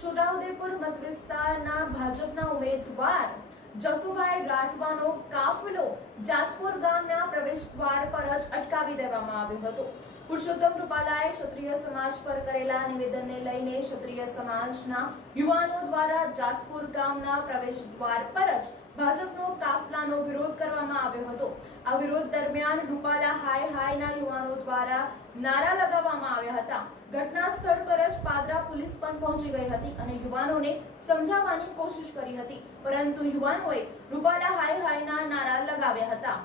છોટાઉદેપુર મત વિસ્તારના ભાજપના ઉમેદવાર જસુભાઈ રાઠવાનો કાફલો જાસપુર ગામના પ્રવેશ દ્વાર પર જ અટકાવી દેવામાં આવ્યો હતો। પુરુષોત્તમ રૂપાલાએ ક્ષત્રિય સમાજ પર કરેલા નિવેદનને લઈને ક્ષત્રિય સમાજના યુવાનો દ્વારા જાસપુર ગામના પ્રવેશ દ્વાર પર જ ભાજપનો કાફલાનો વિરોધ કરવામાં આવ્યો હતો। આ વિરોધ દરમિયાન રૂપાલા હાય હાયના યુવાનો દ્વારા નારા લગાવવામાં આવ્યા હતા। ઘટના સ્થળ પર જ પાદરા પોલીસ પણ પહોંચી ગઈ હતી અને યુવાનોને સમજાવવાની કોશિશ કરી હતી, પરંતુ યુવાનોએ રૂપાલા હાય હાયના નારા લગાવ્યા હતા।